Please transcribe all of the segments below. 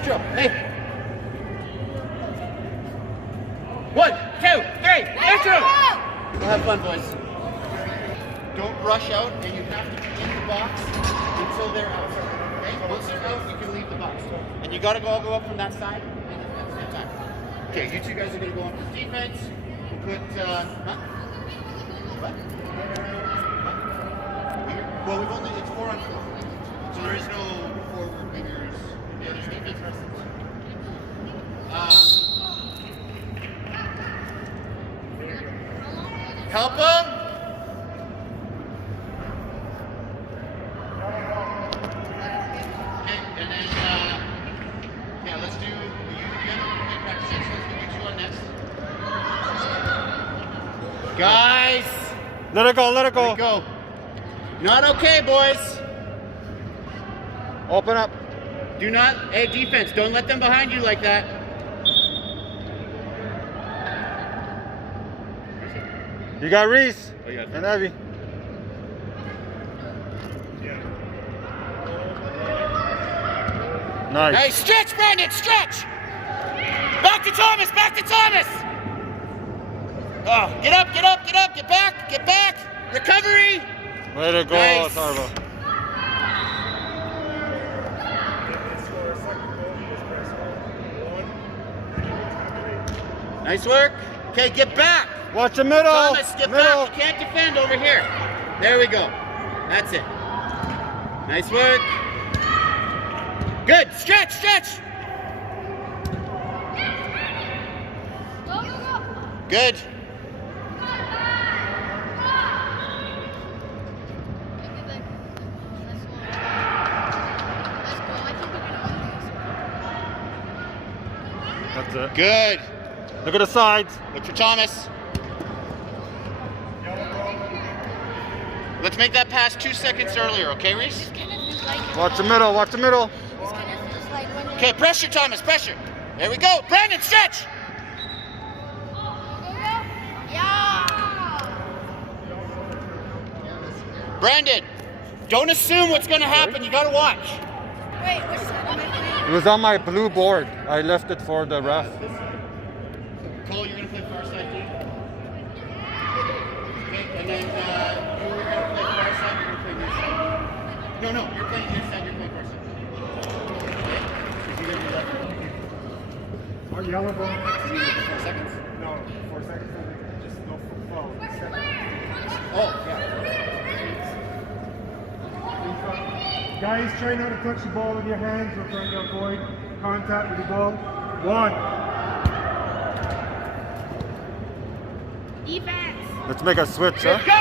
intro. Hey. 1, 2, 3, intro! We'll have fun, boys. Don't rush out, and you have to be in the box until they're out. Okay? Once they're out, you can leave the box. And you gotta all go up from that side and at the same time. Okay, you two guys are gonna go up to defense. We'll put, What? Well, we've only, it's 4 on 4. So there is no forward wingers. Yeah, there's defense wrestlers. Help him. Okay, and then, yeah, let's do, you gotta practice it, so let's do you two on next. Guys! Let it go, let it go. Let it go. Not okay, boys. Open up. Do not, hey, defense, don't let them behind you like that. You got Reese Oh, yeah. and Evie. Nice. Hey, stretch, Brandon, stretch! Back to Thomas, back to Thomas! Oh, get up, get up, get up, get back! Recovery! Way to go, Nice. Tarva. Nice work. Okay, get back! Watch the middle. Thomas, get middle. back! You can't defend over here. There we go. That's it. Nice work. Good, stretch! Good. That's it. Good. Look at the sides. Look for Thomas. Let's make that pass 2 seconds earlier, okay, Reese? Watch the middle, watch the middle. Okay, pressure, Thomas, pressure. There we go. Brandon, stretch! Brandon, don't assume what's going to happen. You got to watch. Wait, which side? It was on my blue board. I left it for the ref. Cole, you're going to play far side, dude. Okay, and then you're going to play far side, you're going to play near side. No, you're playing near side, you're playing far side. Okay? Because you're going to be left. Our yellow ball. 4 seconds? No, 4 seconds. Just go for flow. Oh, yeah. Guys, try not to touch the ball with your hands. We're trying to avoid contact with the ball. 1. Defense. Let's make a switch, huh? Go!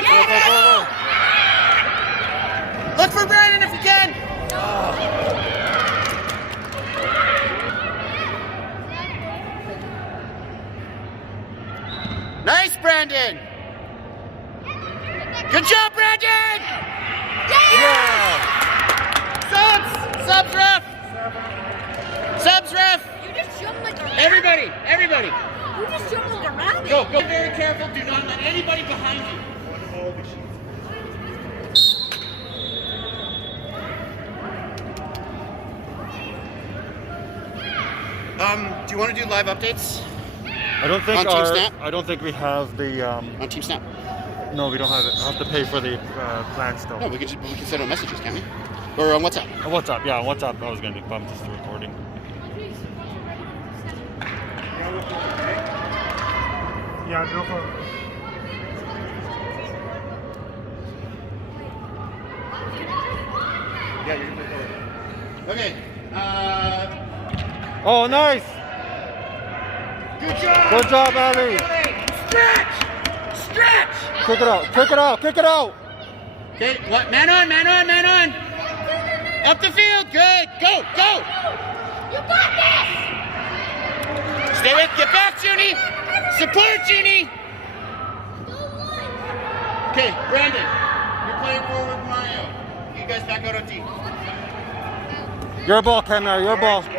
Look for Brandon if you can! Nice, Brandon! Good job, Brandon! Yeah! Subs, ref! Subs, ref! You just jumped like a rabbit. Everybody! You just jumped like a rabbit. Go, very careful. Do not let anybody behind you. Do you want to do live updates? I don't think On Team Snap? I don't think we have the On Team Snap? no, we don't have it. I have to pay for the plan still. No, we can send out messages, can't we? Or on WhatsApp. WhatsApp, yeah, WhatsApp. I was gonna do bumped just the recording. Yeah, no problem. Yeah, you're gonna play forward. Okay. Oh, nice! Good job! Good job, Ali! Stretch! Kick it out! Okay, what? Man on! Up the field, good! Go! You got this. Stay with, get back, Junie! Support, Junie! Okay, Brandon, you're playing forward with Mario. You guys back out on D. Your ball, Kenner, your ball. Judy,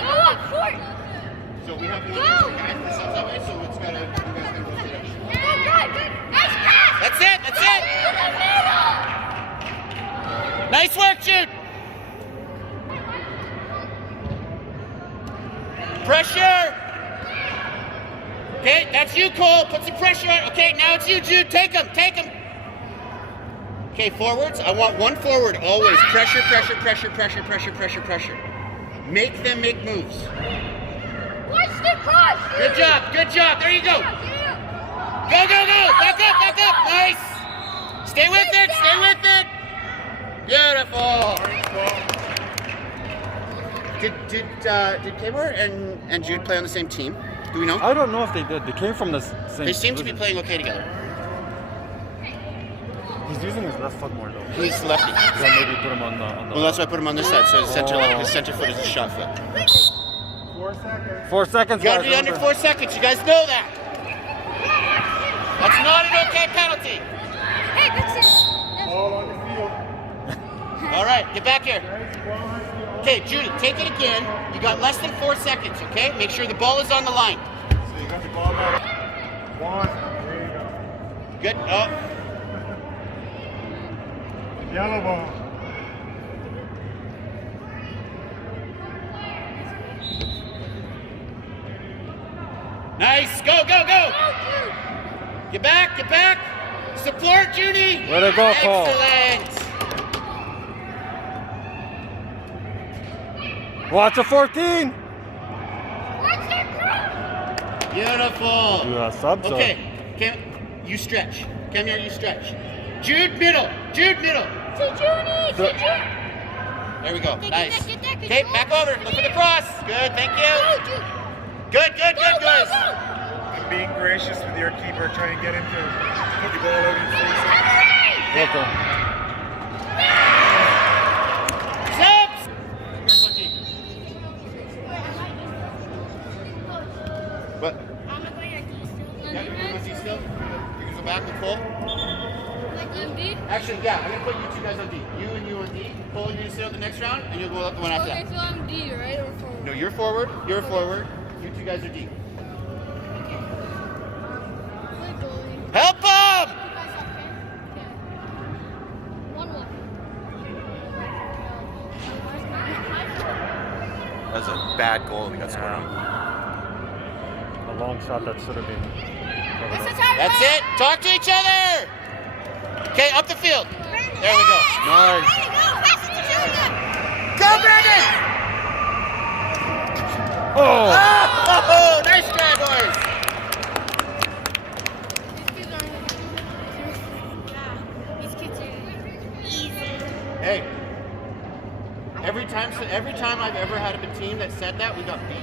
go up, short. So we have one extra guy for subs that way, so it's gotta, you guys can go to that. Good. Nice pass. That's it! To the middle. Nice work, Jude! pressure. Okay, that's you, Cole. Put some pressure on. Okay, now it's you, Jude. Take him. Okay, forwards. I want one forward always. Pressure. Make them make moves. Watch the cross. Good job. There you go. Go. Back up. Nice. Stay with it. Beautiful. Did Kmart and Jude play on the same team? Do we know? I don't know if they did. They came from the same. They seem to be playing okay together. He's using his left foot more though. He's lefty. So maybe put him on the. Well, that's why I put him on this side. So his center foot is his shot foot. 4 seconds. 4 seconds. You gotta guys, be under 4 seconds. You guys know that. That's not an okay penalty. Hey, that's it. Ball on the field. All right, get back here. Guys, ball has to be on. Okay, Judy, take it again. You got less than 4 seconds, okay? Make sure the ball is on the line. So you got the ball back. 1. There you go. Good. Oh, Yellow ball. nice. Go. Get back. Support, Judy. Let it go, Cole. Excellent. Watch a 14. Watch the cross. Beautiful. Do a sub zone. Okay, you stretch. Come here, you stretch. Jude, middle. To Judy. So- There we go. Get Nice. that, get that, Okay, get back that. over. Look for the cross. Good, thank you. Go, Jude. Good, Go, guys. go. I'm being gracious with your keeper. Try and get him to put the ball out in 3 seconds. Okay. Subs. What? Yeah, you're going to see still? You're going to go back with Cole? Actually, yeah, I'm going to put you two guys on D. You and you on D. Cole, you're going to sit out the next round, and you'll go up the one after Okay, that. so I'm D, right? Or forward? No, you're forward. You're forward. You two guys are D. Play goalie. Help him! You guys up, okay? 1-1. That was a bad goal we got scored on. A long shot that should have been. covered up. That's it. Talk to each other. Okay, up the field. There we go. Nice. Go, Brandon! Oh! Oh, nice try, boys. These kids are easy. Hey, every time I've ever had a team that said that, we got beat.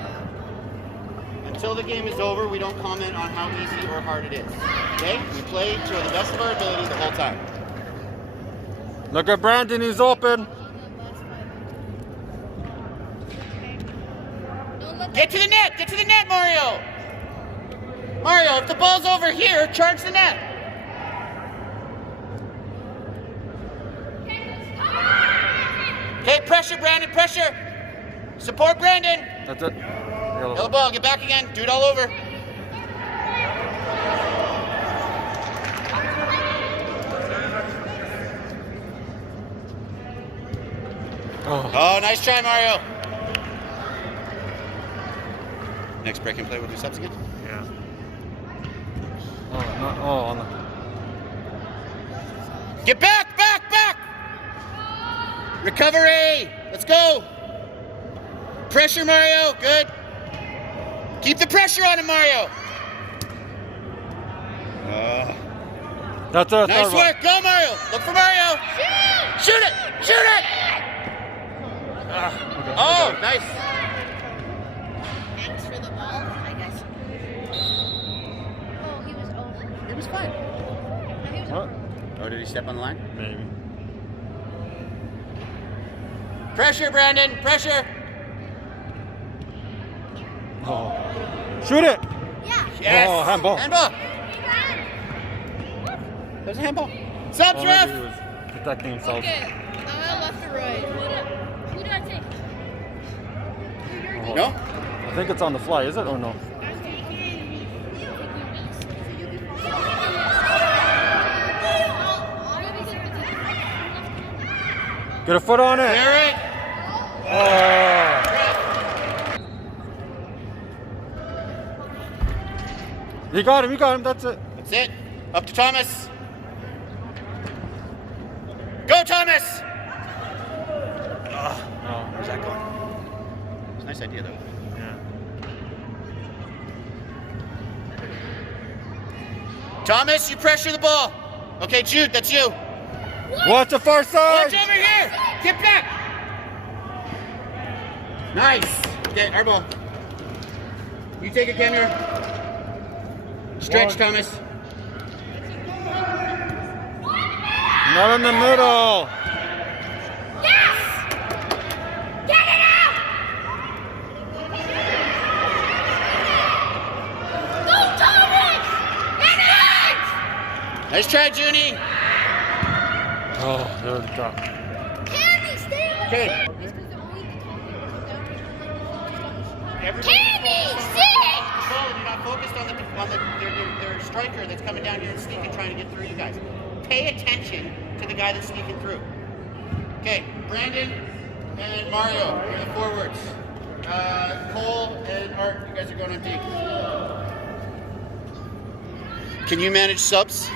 Until the game is over, we don't comment on how easy or hard it is. Okay? We play to the best of our ability the whole time. Look at Brandon, he's open. Get to the net, Mario! Mario, if the ball's over here, charge the net. Okay, pressure, Brandon, pressure. Support Brandon. That's it. Yellow ball, get back again. Do it all over. Oh, nice try, Mario. Next break and play, we'll do subs again. Yeah. On the. Get back! Recovery! Let's go! Pressure, Mario. Good. Keep the pressure on him, Mario. That's it. Nice work. Go, Mario. Look for Mario. Shoot it! Oh, nice. Thanks for the ball, I guess. Oh, he was over. It was fine. He was What? Oh, did he step on the line? Maybe. Pressure, Brandon. Pressure. Oh. Shoot it! Yeah. Yes. Oh, handball. Handball. There's a handball. Subs, Oh, ref. maybe he was protecting himself. Okay, I'm gonna left or right. Who did I take? Oh. No? I think it's on the fly, is it or no? Get a foot on it. Clear it. Oh. You got him, that's it. That's it. Up to Thomas. Go, Thomas! Oh, where's that going? It's a nice idea, though. Yeah. Thomas, you pressure the ball. Okay, Jude, that's you. Watch the far side! Watch over here! Get back! Nice. Okay, our ball. You take it, Camille. Stretch, Thomas. Not in the middle. Yes! Get it out! Go, Thomas! Get it! Nice try, Junie. Oh, there's the drop. Candy, stay on Okay. Candy, sit! You're not focused on their striker that's coming down here and sneaking, trying to get through you guys. Pay attention to the guy that's sneaking through. Okay, Brandon and Mario, you're the forwards. Cole and Art, you guys are going on D. Can you manage subs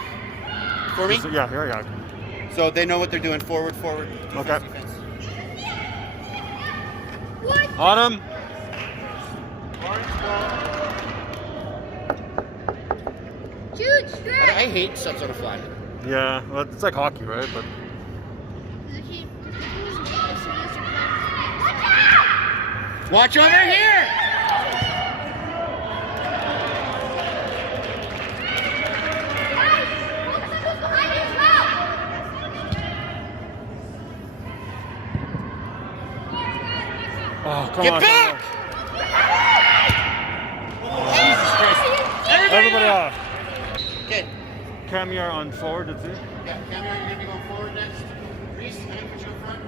for me? Yeah, here we go. So they know what they're doing. Forward, forward. Okay. Defense. What? On him. Jude, stretch! I hate subs on a fly. Yeah, well, it's like hockey, right? But Watch over here! oh, come Get on. back! Jesus Christ. Everybody off. Okay. Camille on forward, that's it. Yeah, Camille, you're going to be going forward next. Reese, I'm going to put you in front.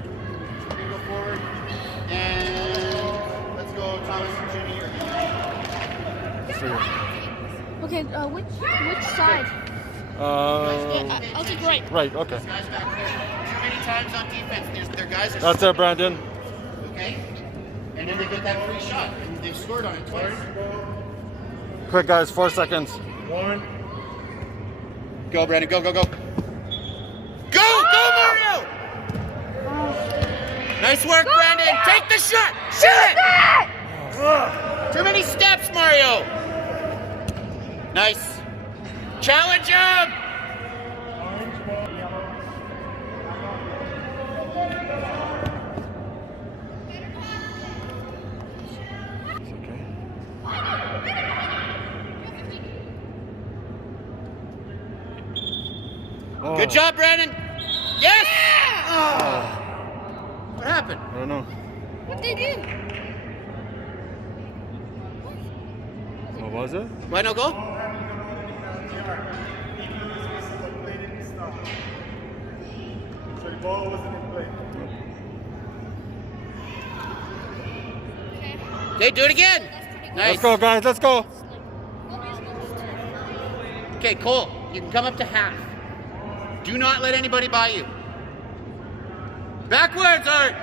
We're going to go forward. And let's go, Thomas and Jimmy. Okay, which side? I'll take right. Right, okay. These guys back here. Too many times on defense. Their guys are That's it, Brandon. okay? And then they get that free shot. And they've scored on it twice. Quick, guys, 4 seconds. One. Go, Brandon. Go, go, go. Go, go, Mario! Nice work, Brandon. Take the shot. Shoot it! Too many steps, Mario. Nice. Challenge him! Orange ball, yellow. It's okay. Oh. Good job, Brandon. Yes! Oh. What happened? I don't know. What they do? What was it? Why no goal? So the ball wasn't in play. Okay, do it again. Nice. Let's go, guys, let's go. Okay, Cole, you can come up to half. Do not let anybody by you. Backwards, Art.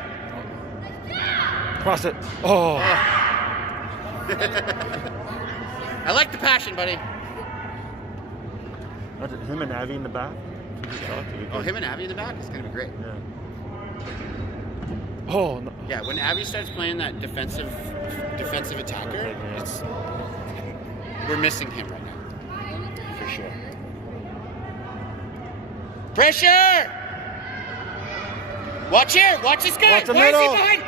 Cross it. Oh. I like the passion, buddy. That's it. Him and Abby in the back. Oh, him and Abby in the back is going to be great. Yeah. Oh, no. Yeah, when Abby starts playing that defensive attacker, it's we're missing him right now. For sure. Pressure! Watch here! Watch this guy! Watch the Why is he middle. behind?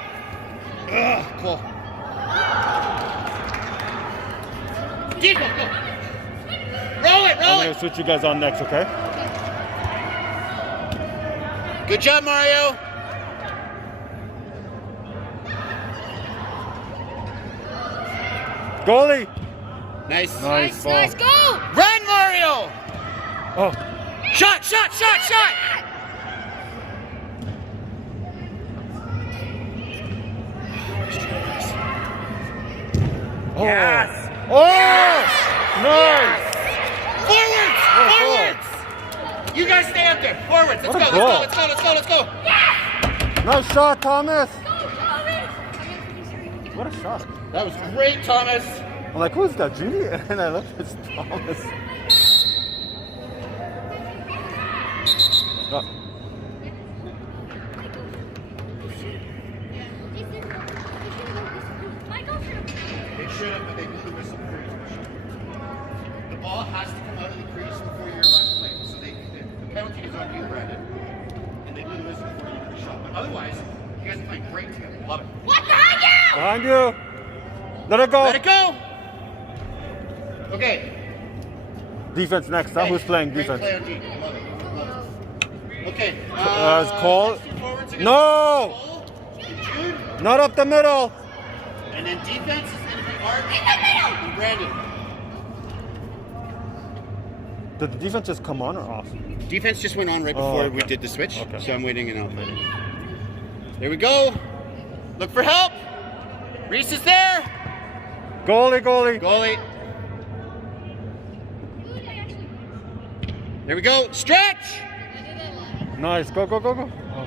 Ugh, cool. Diego, go! Roll it, I'm roll gonna it! switch you guys on next, okay? Good job, Mario! Goalie! Nice. Nice ball. Nice, go! Run, Mario! Oh, Shot, shot, shot, shot! oh. Yes! Oh! Nice! Forwards! What a Forwards! You guys stay up there. Forwards. Let's What a go, goal. let's go, let's go, let's go, let's go. Nice shot, Thomas! What a shot. That was great, Thomas. I'm like, who's that, Judy? And I looked, it's Thomas. Oh. They should have, but they blew the whistle before you push it. The ball has to come out of the crease before you're allowed to play. So the penalty is on you, Brandon. And they blew the whistle before you took the shot. But otherwise, you guys are playing great together. Love it. What behind you? Behind you. Let it go. Let it go. Okay. Defense next. Now who's playing Great defense? play on D. Love it. Love it. Okay. It's Cole. next two forwards are gonna No. be Cole and Jude. Not up the middle. And then defense is going to be Art and Brandon. Did the defense just come on or off? Defense just went on right Oh, before okay. we did the switch, Okay. so I'm waiting and out. There we go. Look for help. Reese is there. Goalie, goalie. Goalie. There we go. Stretch. Nice. Go, go, go, go. Oh.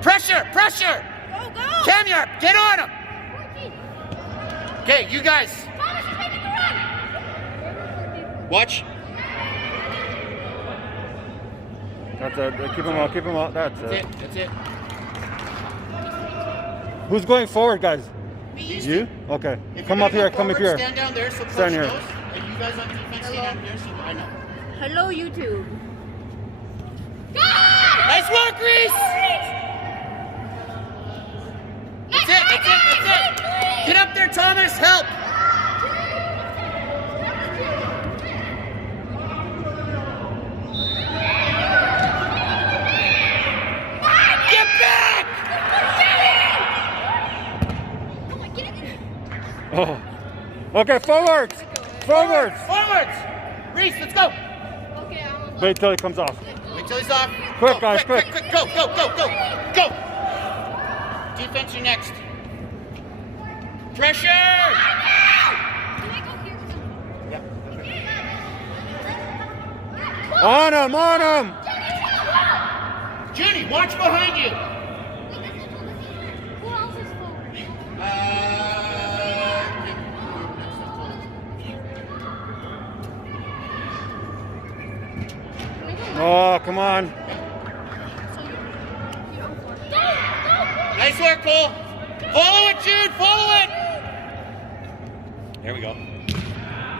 Pressure. Pressure. Go, go! Camyar, get on him. Okay, you guys. Thomas is making the run! Watch. That's it. Keep him out. Keep him out. That's That's it. it. That's it. Who's going forward, guys? These You? two. Okay. If Come you're up gonna here. go Come up forward, here. Stand down there so coach Stand here. knows. And you guys on defense stand down here so I know. Hello, YouTube. Nice work, Reese. That's it. That's it. That's it. Get up there, Thomas. Help. Get back. Oh. Okay, forwards. Forwards. Forwards. Reese, let's go. Okay, I'm Wait till he comes off. Wait till he's off. Quick, Go, guys, quick. Quick. Go, go, go, go. Go. Defense, you're next. Pressure. Yep. On him. On him. Judy, watch behind you. Who else is forward? Oh, come on. Nice work, Cole. Follow it, Jude. Follow it. There we go.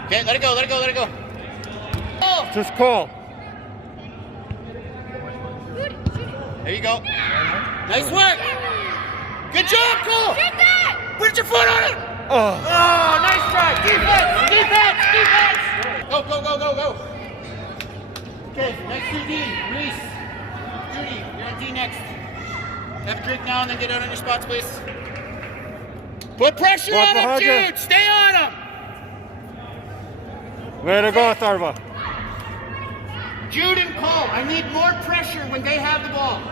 Okay, let it go. Let it go. Let it go. Oh, Just call. there you go. Nice work. Good job, Cole. Put your foot on it. Oh. Oh, nice try. Defense. Defense. Defense. Go, go, go, go, go. Okay, next to D. Reese. Judy, you're on D next. Have a drink now and then get out on your spots, please. Put pressure Walk on him, behind you. Jude. Stay on him. Way to go, Tharva. Jude and Cole, I need more pressure when they have the ball.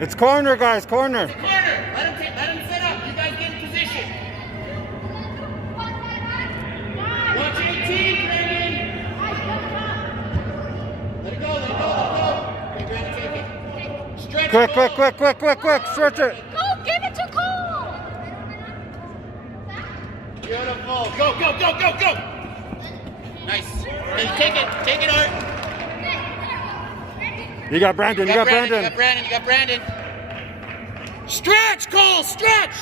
It's corner, guys. Corner. Corner. Let him set up. You guys get in position. Watch 18, Brandon. Let it go. Let it go. Let it go. Okay, Brandon, take it. Stretch. Quick, Cole. quick. Stretch it. Go, give it to Cole! Beautiful. Go, go, go, go, go. Nice. Hey, take it. Take it, Art. You got Brandon. You got Brandon. You got Brandon. You got Brandon. Stretch, Cole. Stretch.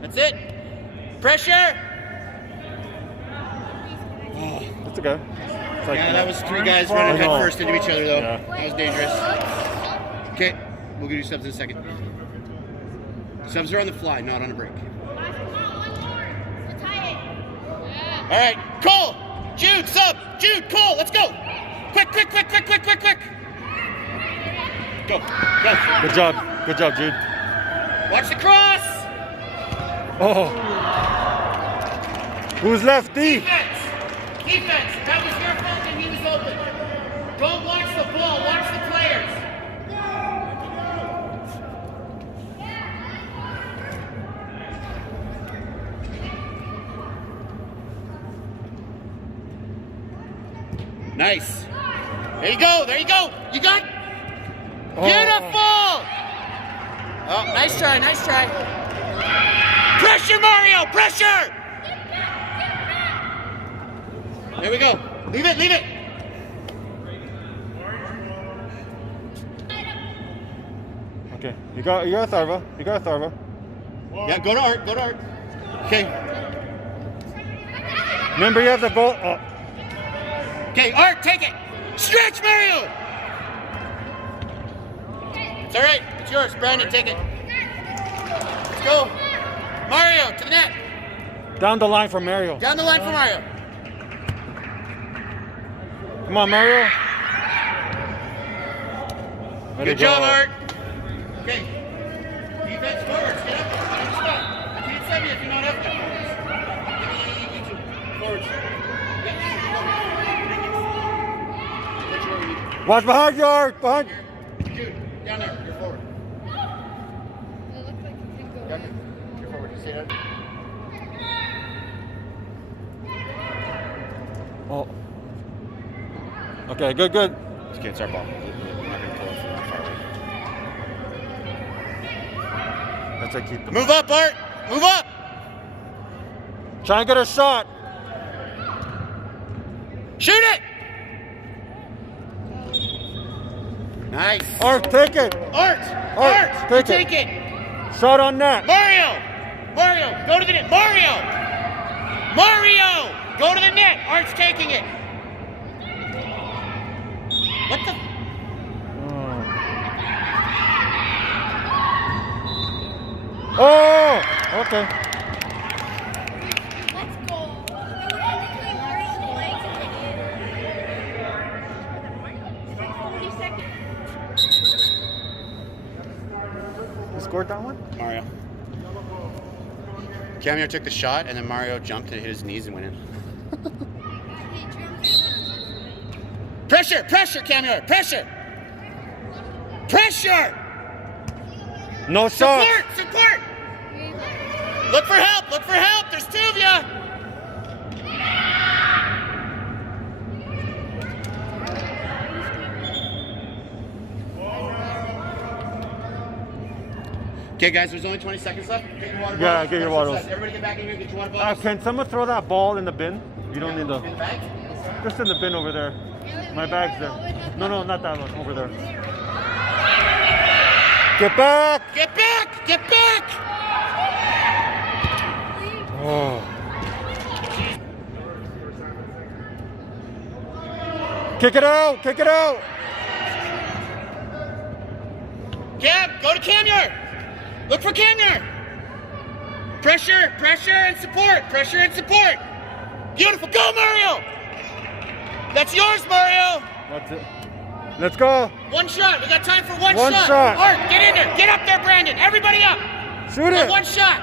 That's it. Pressure. Oh. That's okay. It's like, Yeah, that was three guys running I know. head first into each other, though. Yeah. That was dangerous. Okay, we'll give you subs in a second. Subs are on the fly, not on a break. All right, Cole, Jude, sub, Jude, Cole, let's go. Quick. Go, go. Good job. Good job, Jude. Watch the cross. Oh. Who's left? D. Defense, that was your fault and he was open. Don't watch the ball, watch the players. Nice. There you go. You got. Oh. Beautiful. Oh, Nice try, nice try. Pressure, Mario, pressure! There we go. Leave it, leave it. Okay, you got a Tharva. You got a Tharva. Yeah, go to Art, go to Art. Okay. Remember, you have the goal. Oh. Okay, Art, take it. Stretch, Mario. It's all right. It's yours, Brandon. Take it. Let's go, Mario, to the net. Down the line for Mario. Down the line for Mario. Come on, Mario. Good job, Art. Okay. Defense forwards, get up. Get up spot. I can't send you if you're not up there. Give me you two. Forwards. Yeah. Watch behind you, Art. Behind. Jude, down there. You're forward. It looks like it can go. Down there. You're forward. Stay down. Oh. Okay, good, good. Okay, it's our ball. We're not going to pull it from that far away. Let's keep them. Move up, Art. Move up. Try and get a shot. Shoot it. Nice. Art, take it. Art. Art, You take take it. Shot on net. Mario. Mario, go to the net. Mario. Mario, go to the net. Art's taking it. What the? Oh, okay. Let's go. You scored that one? Mario. Cameo took the shot, and then Mario jumped and hit his knees and went in. Pressure, pressure, Cameo, pressure. Pressure. No shot. Support, support. Look for help, look for help. There's two of you. Okay, guys, there's only 20 seconds left. Get your water bottles. Yeah, get your water bottles. Everybody get back in here, get your water bottles. Can someone throw that ball in the bin? You don't need the. In the bag? Just in the bin over there. My bag's there. No, no, not that one. Over there. Get back! Get back! Get back! Oh. Kick it out! Kick it out! Cam, go to Camner! Look for Camner! Pressure, pressure and support! Pressure and support! Beautiful! Go, Mario! That's yours, Mario! That's it. Let's go! One shot! We got time for one One shot! shot. Art, get in there! Get up there, Brandon! Everybody up! Shoot it! One shot!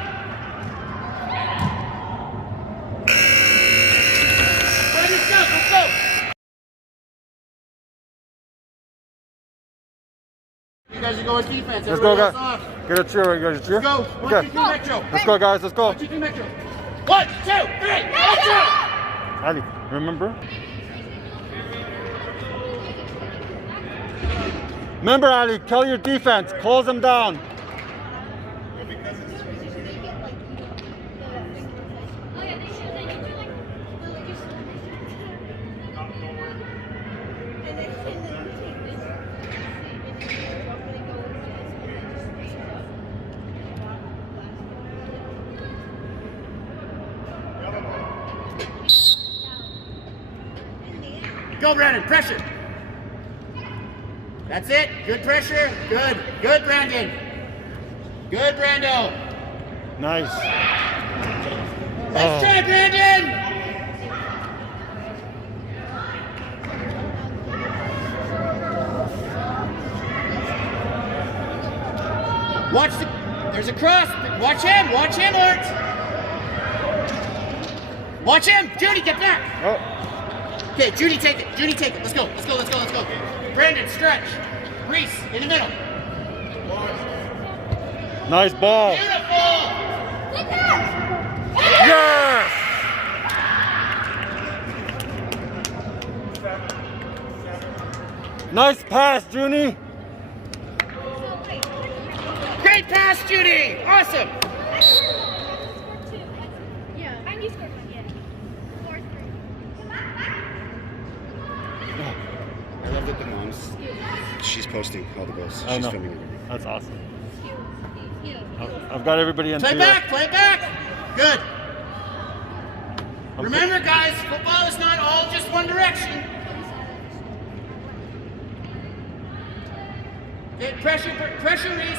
Brandon, let's go! You guys are going defense. Let's go, Everybody guys. else off. Get a cheer, you guys. A cheer? Go! One, Okay. two, three, Metro! Let's go, guys. Let's go. 1, 2, 3, Metro! 1, 2, 3, Metro! Ali, remember? Remember, Ali, tell your defense. Close them down. Go, Brandon, pressure. That's it. Good pressure. Good. Good, Brandon. Good, Brando. Nice. Let's try, Brandon. Watch the. There's a cross. Watch him. Watch him, Art. Watch him. Judy, get back. Oh. Okay, Judy, take it. Judy, take it. Let's go. Let's go. Let's go. Let's go. Brandon, stretch. Reese, in the middle. Nice ball. Beautiful. Yes! Nice pass, Junie. Great Great pass, Judy. Awesome. Yeah. And you scored one, yeah. 4-3. I love that the mom's. She's posting all the goals. I She's know. filming everything. That's awesome. I've got everybody in Play here. back, play back. Good. Remember, guys, football is not all just one direction. Okay, pressure, Reese.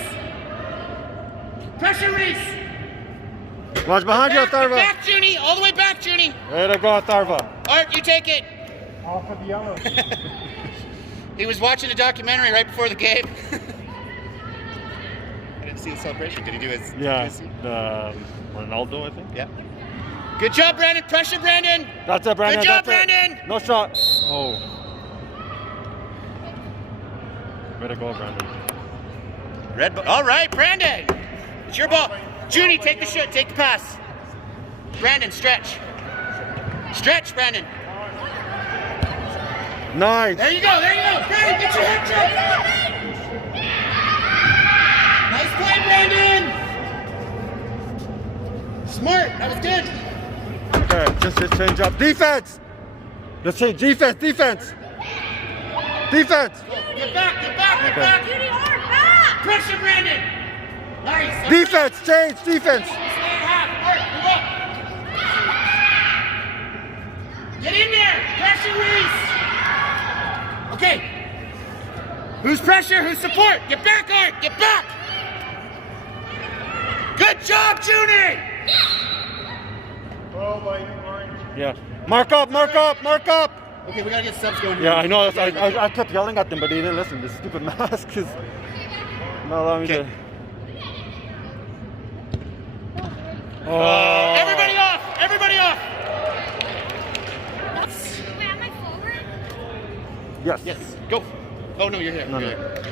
Pressure, Reese. Watch behind you, Back, Tharva. back, Junie. All the way back, Junie. Way to go, Tharva. Art, you take it. Off of the yellow. He was watching a documentary right before the game. I didn't see the celebration. Did he do his? Yeah, Ronaldo, I think. Yeah. Good job, Brandon. Pressure, Brandon. That's it, Brandon. Good job, That's it. Brandon. No shot. Oh. Way to go, Brandon. Red ball. All right, Brandon. It's your ball. Junie, take the shot. Take the pass. Brandon, stretch. Stretch, Brandon. Nice. There you go. There you go. Brandon, get your head check. Nice play, Brandon. Smart. That was good. Okay, just change up. Defense. Let's change. Defense. Defense. Defense. Get back. Get back. Get Okay. back. Pressure, Brandon. Nice. Defense. Change. Defense. Get in there! Pressure, Reese! Okay. Who's pressure? Who's support? Get back, Art! Get back! Good job, Junie! Oh, by orange. Yeah. Mark up. Mark up. Mark up. Okay, we gotta get subs going here. Yeah, I know. I kept yelling at them, but they didn't listen. This stupid mask is not allowing me Okay. to. Oh. Everybody off! Everybody off! Wait, am I forward? Yes. Yes, go. Oh, no, you're here. No, You're no. here.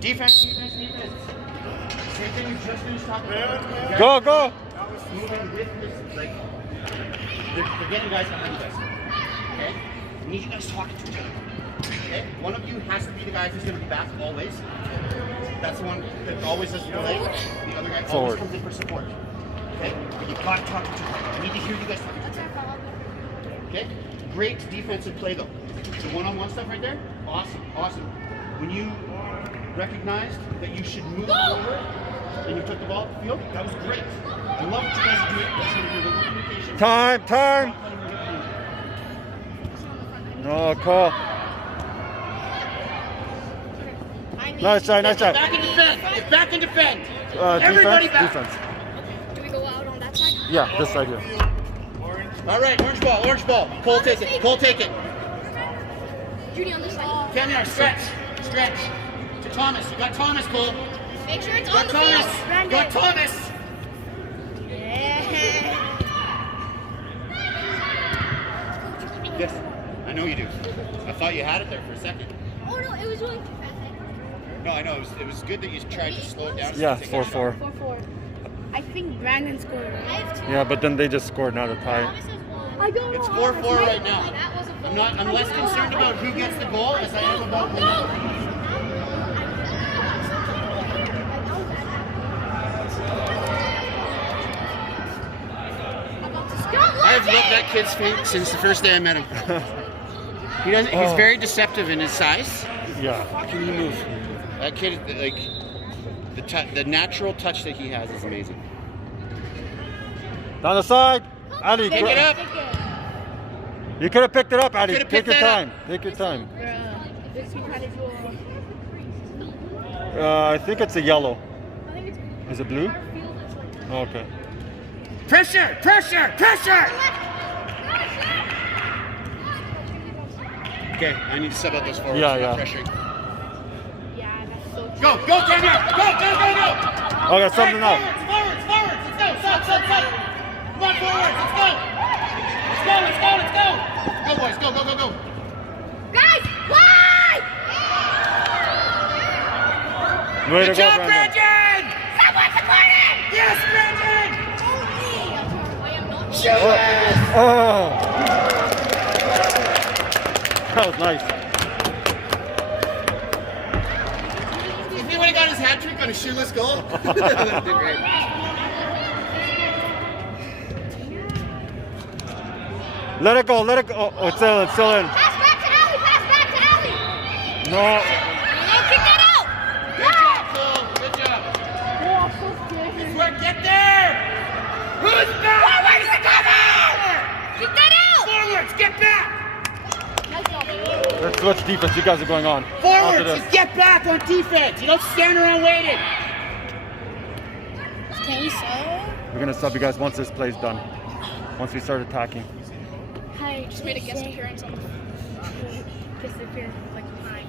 Defense, defense, defense. Same thing you just finished talking about. Go, go. Moving with this, like, they're getting guys behind you guys. Okay? I need you guys talking to each other. Okay? One of you has to be the guy who's going to be back always. That's the one that always does the delay. The other guy Forward. always comes in for support. Okay? But you've got to talk to each other. I need to hear you guys talking to each other. Okay? Great defensive play though. The one-on-one stuff right there, awesome, awesome. When you recognized that you should move forward and you took the ball up the field, that was great. I love what you guys are doing. That's going to be a little communication. Time. Time. No call. Nice try. Nice Get try. back and defend. Get back and defend. Everybody Defense. back. Defense. Do we go out on that side? Yeah, this side here. All right, orange ball, orange ball. Cole, take it. Cole, take it. Judy on this side. Kamiar, stretch. Stretch. To Thomas. You got Thomas, Cole. Make sure it's You on got the Thomas. field. You got Thomas. Yeah. Yes, I know you do. I thought you had it there for a second. Oh no, it was really No, I know. It was good that you tried to slow it down. Yeah, Take it 4-4. 4-4. I think Brandon scored. I have two. Yeah, but then they just scored now to tie. I don't It's know. 4-4 right now. I'm less concerned about who gets the goal as I am about the number. I've loved that kid's feet since the first day I met him. He doesn't. He's very deceptive in his size. Yeah. Can he move? That kid, like the natural touch that he has is amazing. Down the side. Ali, Pick it up. you could have picked it up, Ali. Could've Take picked your that time. Take your time. This one had a jewel. I think it's a yellow. I think it's Is it blue? our field is like Oh, okay. Pressure! Pressure! Pressure! Okay, I need to sub out those forwards. Yeah, I'm not yeah. pressuring. yeah, that's so true. Go, go, Kamiar! Go, go, go, go! Okay, something Hey, out. forwards, forwards, let's go, sub, sub, sub! Come on, forwards, let's go! Let's go, let's go, let's go! Go, boys, go, go, go, go! Guys, why? Way to Good go, job, Brandon. Brandon! Someone supported! Yes, Brandon! I am not. Shoot it! Oh. That was nice. Excuse me, he would have got his hat trick on a shoeless goal. That would have been great. Let it go, let it go. Oh, it's still in. Pass back to Ellie. Pass back to Ellie. No. No, kick that out. Good job, Cole. Good job. Good work. Get there. Who's back? Forwards, kick that out. Forwards, get back. Let's switch defense. You guys are going on. After Forwards, this. just get back on defense. You don't stand around waiting. Can we sub? We're gonna sub you guys once this play's done. Once we start attacking. Hi. Just made a guest appearance on the guest appearance like hi.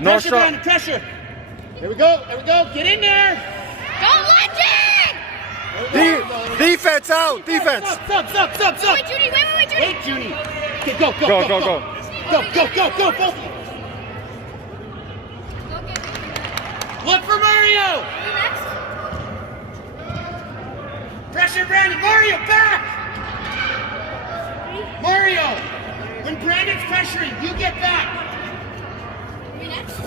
No Pressure, shot. Brandon, pressure. There we go. There we go. Get in there. Don't let it. Defense out. Defense. Sub. Wait, Judy. Wait, Judy. Wait, Junie. Okay, go. Go. Go, both of you. Look for Mario. Pressure, Brandon. Mario, back. Mario. When Brandon's pressuring, you get back. Me next.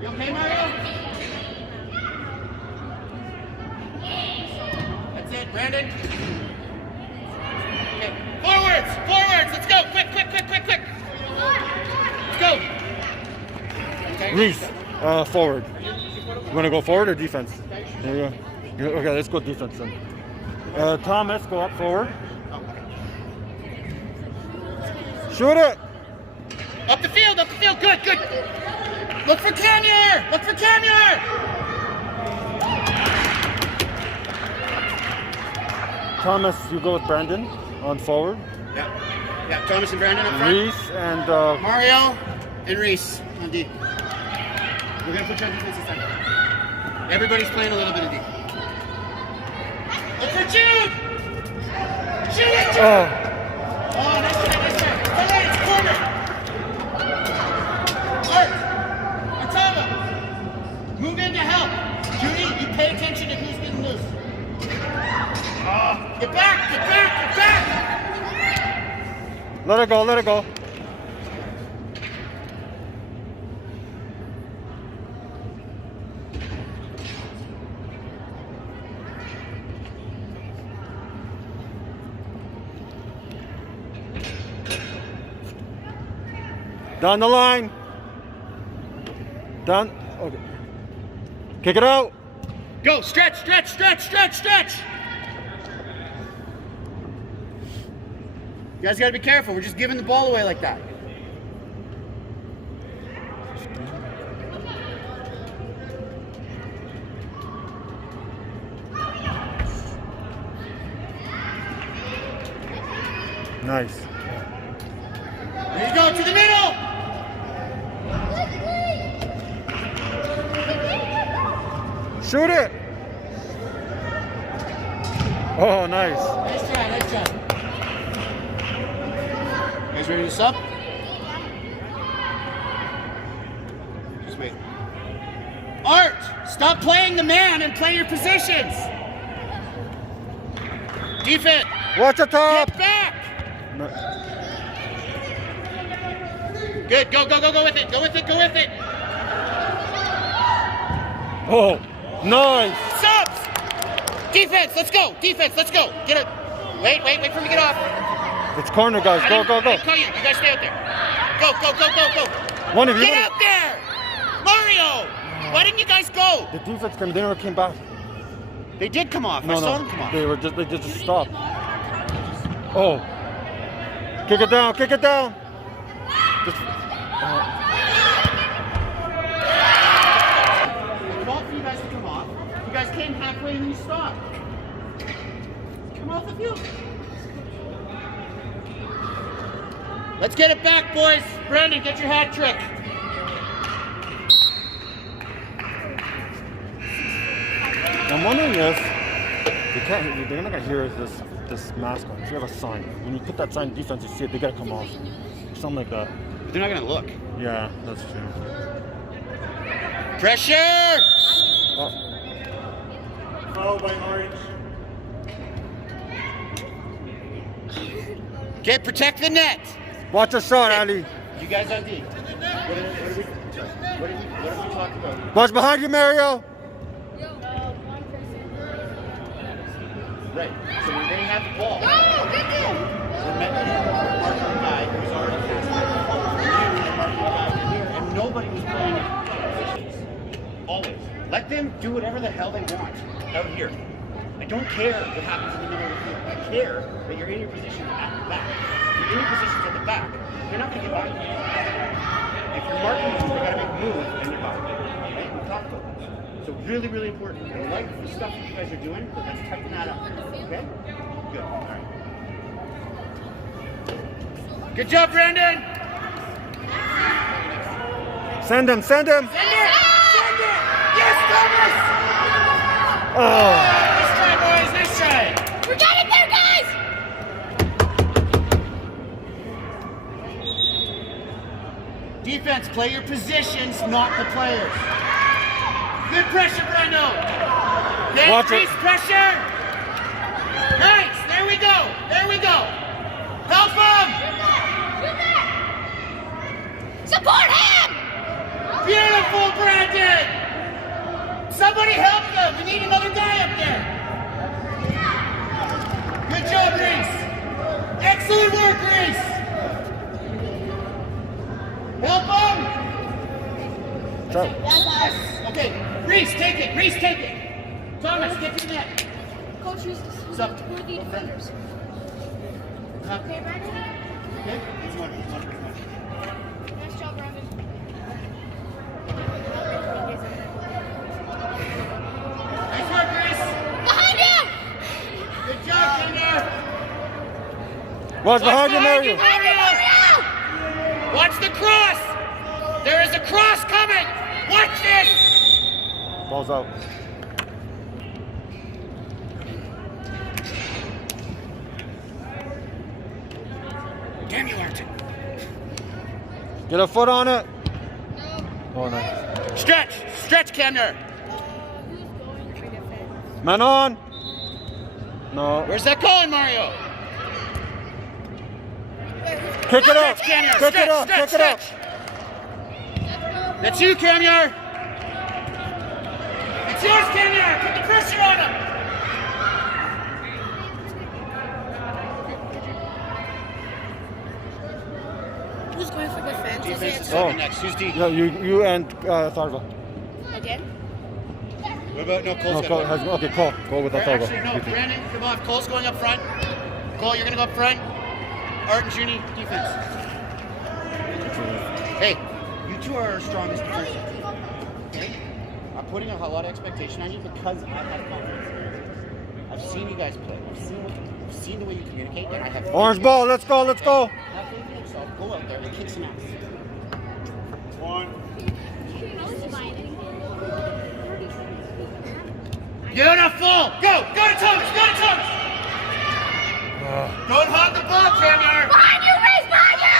You okay, Mario? That's it, Brandon. Okay, forwards. Let's go. Quick. Let's go. Okay. Reese, forward. You wanna go forward or defense? There you go. Okay, let's go defense then. Thomas, go up forward. Shoot it. Up the field. Good. Look for Kanye. Thomas, you go with Brandon on forward. Yeah, Thomas and Brandon up front. Reese and Mario and Reese on D. We're gonna put you on defense this time. Everybody's playing a little bit of D. Look for Jude! Shoot it, Jude! oh, Oh, nice try. Come on, it's corner. Art, Atama, move in to help. Judy, you pay attention to who's getting loose. Get back! let it go. Down the line. Down. Okay. Kick it out. Go, stretch! You guys gotta be careful, we're just giving the ball away like that. Nice. There you go, to the middle! Shoot it. Oh, nice. Nice try. You guys ready to sub? Just wait. Art, stop playing the man and play your positions. Defense, Watch the top. get back. No. Good, go with it. Oh, nice. Subs! Defense, let's go. Get it. Wait for me to get off. It's corner, guys. Go. I didn't call you. You guys stay out there. Go. One of you. Get out there! Mario! Why didn't you guys go? The defense came. They never came back. They did come off. I saw them come off. They just stopped. Oh. Kick it down. Just, I called for you guys to come off. You guys came halfway and you stopped. Come off the field. Let's get it back, boys. Brandon, get your hat trick. I'm wondering if They're not gonna hear this mascot. If you have a sign, when you put that sign in defense, you see it. They gotta come off. Something like that. But they're not gonna look. Yeah, that's true. Pressure! Oh. Foul by Orange. Okay, protect the net. Watch the shot, Ali. You guys on D. What have we talked about? Watch behind you, Mario. Right. So when they have the ball, we're marking the guy who's already passed it. We're marking the guy here, and nobody was playing in positions. Always. Let them do whatever the hell they want out here. I don't care what happens in the middle of the field. I care that you're in your position at the back. If you're in your positions at the back, you're not going to get by. If you're marking them, you got to make a move and you're by. Right? We talked about that. So really, really important. I like the stuff that you guys are doing, but let's tighten that up. Okay? Good. All right. Good job, Brandon. Send him. Send him. Send it! Send it! Yes, Thomas! Oh. Nice try, boys. Nice try. We got it there, guys! Defense, play your positions, not the players. Good pressure, Brando. Okay, Watch it. increase pressure. Nice. There we go. There we go. Help him. Support him! Beautiful, Brandon. Somebody help them. We need another guy up there. Good job, Reese. Excellent work, Reese. Help him. Yes. Okay, Reese, take it. Reese, take it. Thomas, get to the net. Coach, who's up? who are the defenders? Okay, Brandon. Okay, it's one. Nice job, Brandon. Nice work, Reese. Behind you! Good job, Junior. Watch behind you, Mario. Watch the cross. There is a cross coming. Watch this. Ball's out. Damn you, Archie. Get a foot on it. Oh, nice. Stretch, Camner. Who's going for defense? Man on. No. Where's that going, Mario? Kick it up. Stretch, Camner. Kick it up. Kick it up. That's you, Camner. It's yours, Camner. Put the pressure on him. Who's going for defense? Defense is Oh. second next. Who's D? No, you and Tharva. Again? What about no Cole's No, got Cole it. has, okay, Cole. Go with Actually, Tharva. no, Brandon, come on. Cole's going up front. Cole, you're going to go up front. Art and Junie, defense. Hey, you two are our strongest defense. Okay? I'm putting a lot of expectation on you because I have confidence in you. I've seen you guys play. I've seen the way you communicate, and I have Orange ball. Let's go. Let's go. Have faith in yourself. Go out there and kick some ass. One. Beautiful! Go! Go to Thomas! Go to Thomas! Don't hog the ball, Camner! Behind you, Reese! Behind you!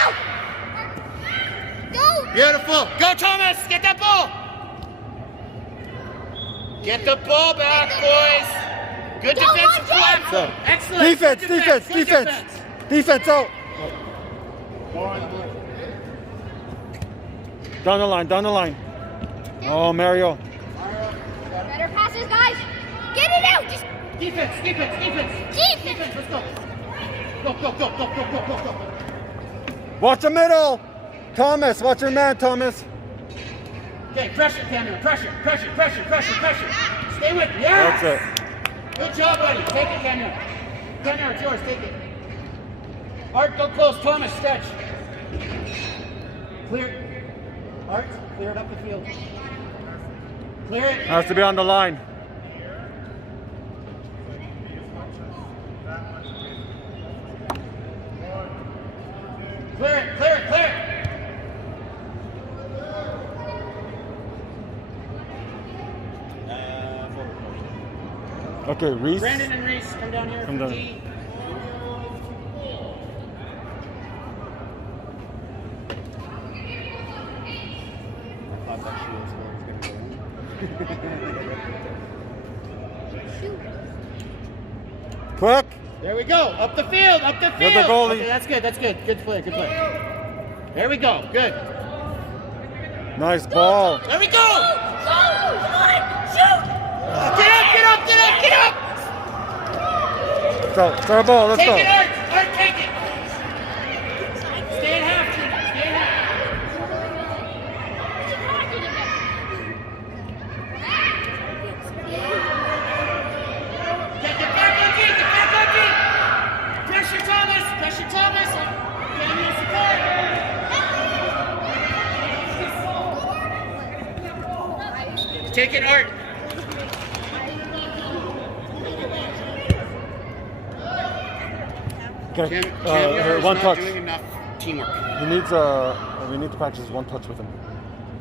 Go! Beautiful! Go, Thomas! Get that ball! Get the ball back, boys! Good Go, defensive Roger! play! Excellent! Defense. Good Defense. Good Defense. Defense out. One. Down the line. Down the line. Oh, Mario. Better passes, guys! Get it out! Just Defense! defense! Let's go! Go! Watch the middle. Thomas. Watch your man, Thomas. Okay, pressure, Camner. Pressure. Stay with me. Yes! That's it. Good job, buddy. Take it, Camner. Camner, it's yours. Take it. Art, go close. Thomas, stretch. Clear. Art, clear it up the field. Clear it. Has to be on the line. Clear it. Forward. Okay, Reese. Brandon and Reese, come down here. Come for down. D. I thought that shoe was going to go in. Quick. There we go. Up the field. Up the field. With the goalie. Okay, that's good. That's good. Good play. Good play. There we go. Good. Nice ball. There we go. Go. Come on. Shoot. Get up. Get up. Get up. Get up. Start the ball. Let's Take go. it, Art. Art, take it. Stay in half, Junior. Stay in half. Get back on D. Get back on D. Pressure Thomas. Pressure Thomas. Can you support? Take it, Art. Okay. Cam Here, one not touch. doing enough teamwork. He needs we need to practice one touch with him.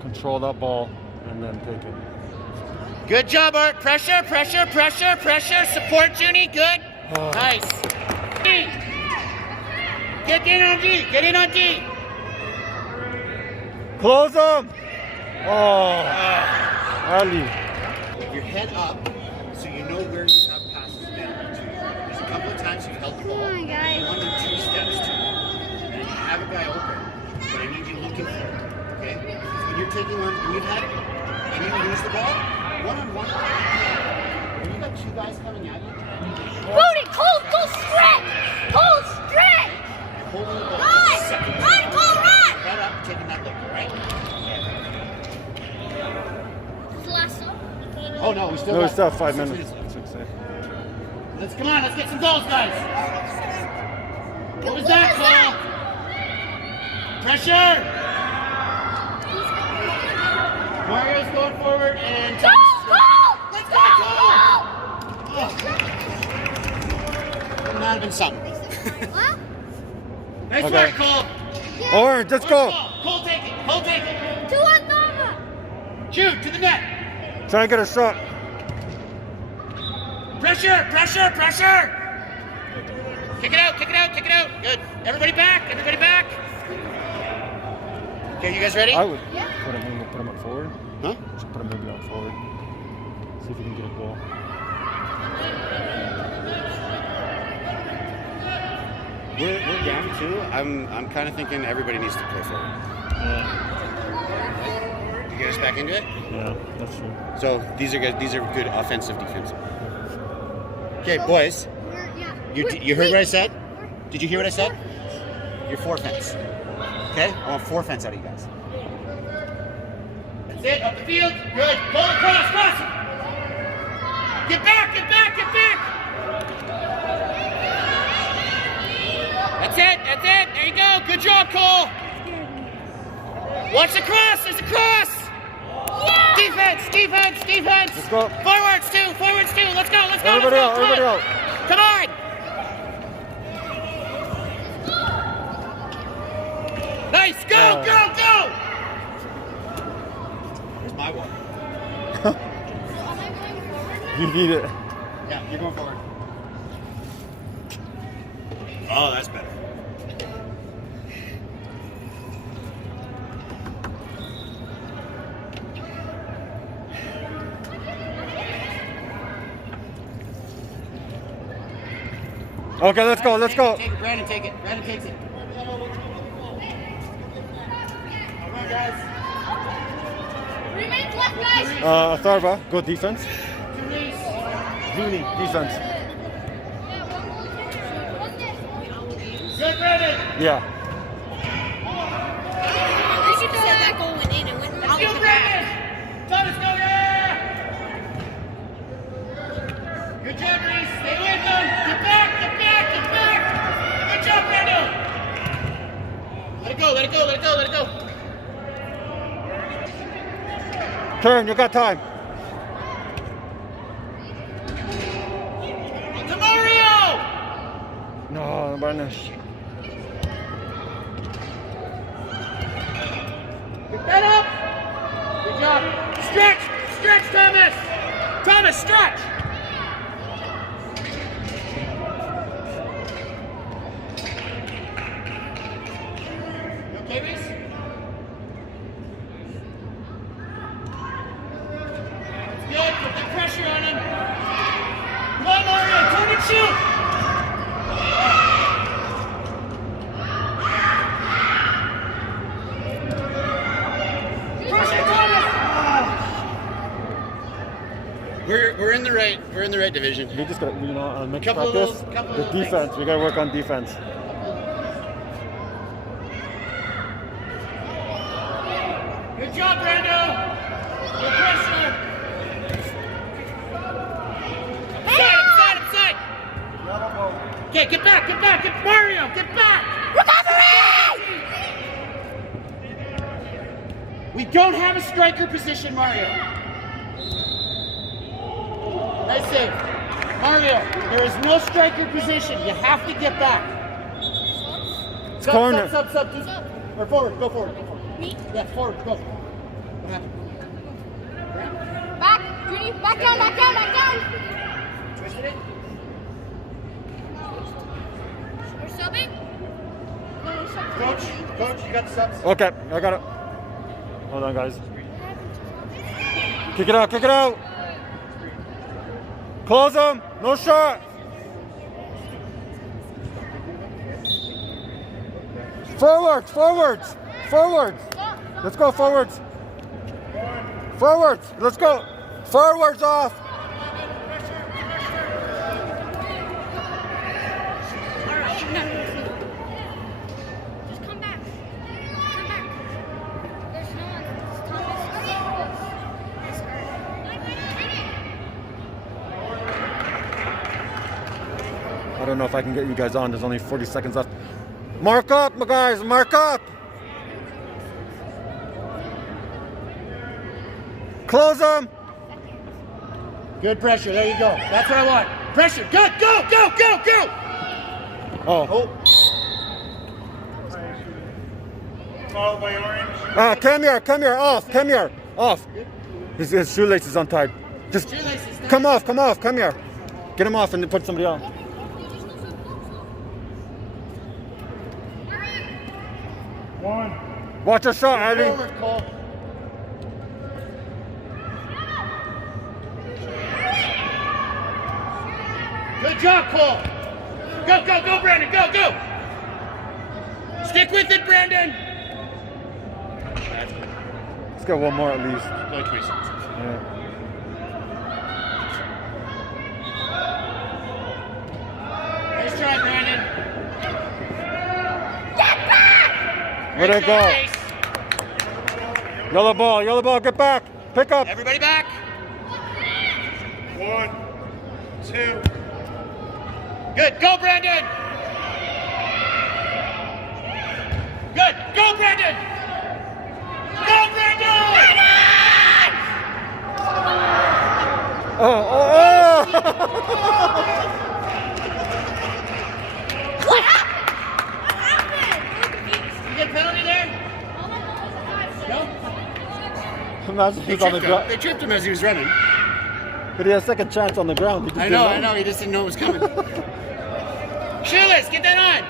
Control that ball and then take it. Good job, Art. Pressure, pressure, pressure, pressure. Support, Junie. Good. Nice. D. Get in on D. Get in on D. Close him. Oh, Ali. Your head up so you know where you have passes available to you. There's a couple of times you held the ball. Come on, guys. 1 or 2 steps to it. And you have a guy open. But I need you looking for it. Okay? Because when you're taking on, when you've had, and you lose the ball, one-on-one. When you got 2 guys coming at you, Brody, Cole, go stretch! Cole, stretch! holding the ball Run! just a second. Run, Cole, run! Head up, taking that look, right? Oh no, we still No, we got still have 5 6 minutes. left. 6, 8. Let's come on, let's get some goals, guys. What was that, Cole? Pressure! Mario's going forward and Go, Cole! Let's go, Oh. Wouldn't that have been something? What? Nice Okay. work, Cole. Orange, let's go. Cole, take it. Cole, take it. 2-1 Nova! Shoot to the net. Try and get a shot. Pressure, pressure, pressure. Kick it out, kick it out, kick it out. Good. Everybody back, everybody back. Okay, you guys ready? I would put him up forward. Huh? Just put him maybe on forward. See if we can get a goal. We're down 2. I'm kind of thinking everybody needs to play forward. Yeah, You get us back into it? yeah, that's true. So these are good offensive, defensive. Okay, boys. You heard what I said? Did you hear what I said? You're forfeits. Okay? I want forfeits out of you guys. That's it. Up the field. Good. Pull across. Cross. Get back. Get back. Get back. That's it. That's it. There you go. Good job, Cole. Watch the cross. There's a cross. Yeah! Defense. Defense. Defense. Let's go. Forwards two. Forwards two. Let's go. Let's go. Everybody let's out, go. everybody out. Come on. Nice. Go. Go. Go. Here's my one. You need it. Yeah, you're going forward. Oh, that's better. Okay, let's go, let's go. Take it, Brandon, take it. Brandon takes it. Come on, guys. Remain left, guys! Tharva, good defense. Therese. Junie, defense. Good, Brandon. Yeah. You should have said that goal went in. It went Let's go, Brandon. Thomas, go, yeah. Good job, Reese. Stay with them. Get back, get back, get back. Good job, Brandon. Let it go, let it go, let it go, let it go. Turn, you got time. To Mario. No, Brandon. Get that up. Good job. Stretch, stretch, Thomas. Thomas, stretch. Okay, Reese? Good, put the pressure on him. Come on, Mario, turn and shoot. Pressure, Thomas. We're in the right division. We just got, make Couple of practice. those- couple of The those defense. things. We gotta work on defense. Good job, Brando. Good pressure. Upside. Okay, get back. Get Mario, get back. We don't have a striker position, Mario. Nice save. Mario, there is no striker position. You have to get back. Sub, corner. Sub. Or forward, go forward. Me? Yeah, forward, go. What happened? Back, Judy, back down. Twisted it? We're subbing? No, we're subbing. Coach, you got the subs? Okay, I got it. Hold on, guys. Kick it out. Close them. No shot. Forwards. Let's go forwards. Let's go. Forwards off. Just come back. There's no one. Thomas is hurt. I don't know if I can get you guys on. There's only 40 seconds left. Mark up, my guys. Mark up. Close them. Good pressure, there you go. That's what I want. Pressure, good, go! Oh. Followed by orange. Come here. Off. His shoelace is untied. Just Shoelaces, come off. Come here. Get him off and put somebody on. One. Watch your shot, Eddie. Forward, Cole. Good job, Cole. Go, Brandon, go! Stick with it, Brandon. Let's get one more at least. Go 20 seconds. Yeah. Nice try, Brandon. Where'd it go? Yellow ball, get back. Pick up. Everybody back. 1, 2. Good, go, Brandon. Good, go, Brandon. Go, Brandon. Oh. What happened? You get a penalty there? No? Imagine he's on the ground. They tripped him as he was running. But he had a second chance on the ground. He just I didn't know. He just didn't know it was coming. Shoeless, get that on.